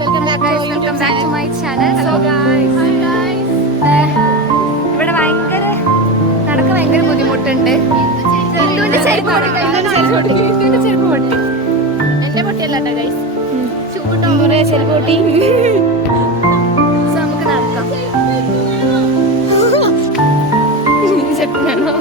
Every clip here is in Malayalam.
Welcome back to my channel. ഇവിടെ ഭയങ്കര ബുദ്ധിമുട്ടുണ്ട്. എന്റെ ചെരുപ്പ് പൊട്ടി. എന്റെ പൊട്ടിയല്ല ഗൈസ്, ചെരുപ്പ് പൊട്ടി. നമുക്ക് നടക്കാം. ചെരുപ്പ് വേണോ?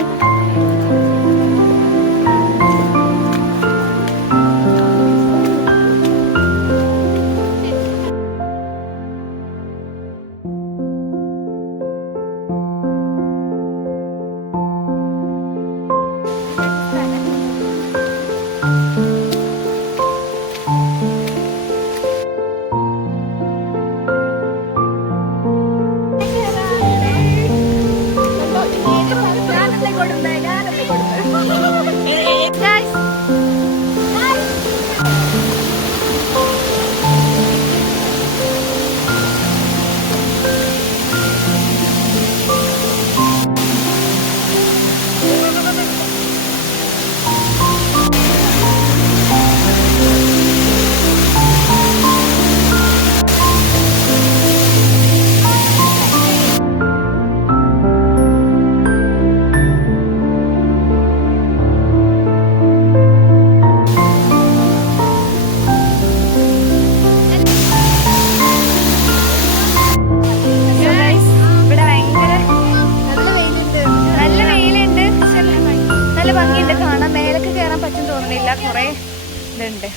ഭംഗിയുണ്ട് കാണാൻ. മേലക്ക് കയറാൻ പറ്റും തോന്നുന്നില്ല, കൊറേ ഇതുണ്ട്.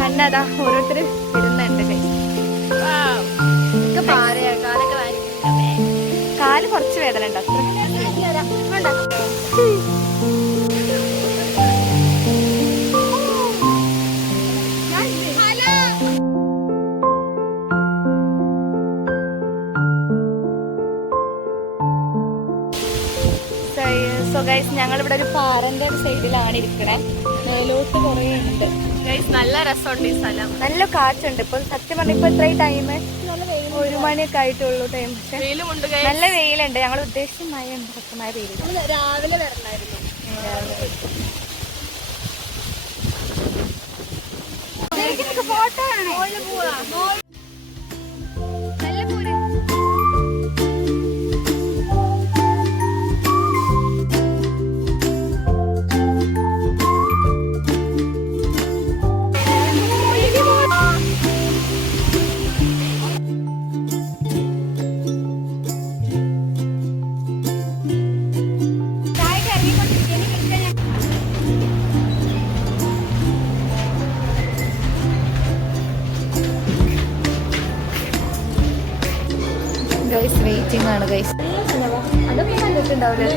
കണ്ടതാ ഓരോരുത്തർ വരുന്നുണ്ട്. കാല് കുറച്ച് വേദന ഉണ്ട് അത്ര. സോ ഗൈസ്, ഞങ്ങളിവിടെ ഒരു പാറന്റെ സൈഡിലാണ് ഇരിക്കണേ. മേലോട്ട് കുറേ ഉണ്ട് ഗൈസ്. നല്ല രസമുണ്ട് ഈ സ്ഥലം. നല്ല കാറ്റുണ്ട്. ഇപ്പൊ സത്യം പറഞ്ഞ ഇപ്പൊ എത്ര ടൈം? 1 മണിയൊക്കെ ആയിട്ടുള്ളൂ ടൈം. പക്ഷെ നല്ല വെയിലുണ്ട്. ഞങ്ങൾ ഉദ്ദേശിച്ച മഴ ഉണ്ട്. പക്ഷെ മഴ പെയ്തില്ല. രാവിലെ വരണമായിരുന്നു. ഫോട്ടോ ആണോ? നല്ല പൂര്. ഗൈസ് വെയിറ്റിംഗ് ആണ് ഗൈസ്. അതൊക്കെ കണ്ടിട്ടുണ്ടാവില്ലേ?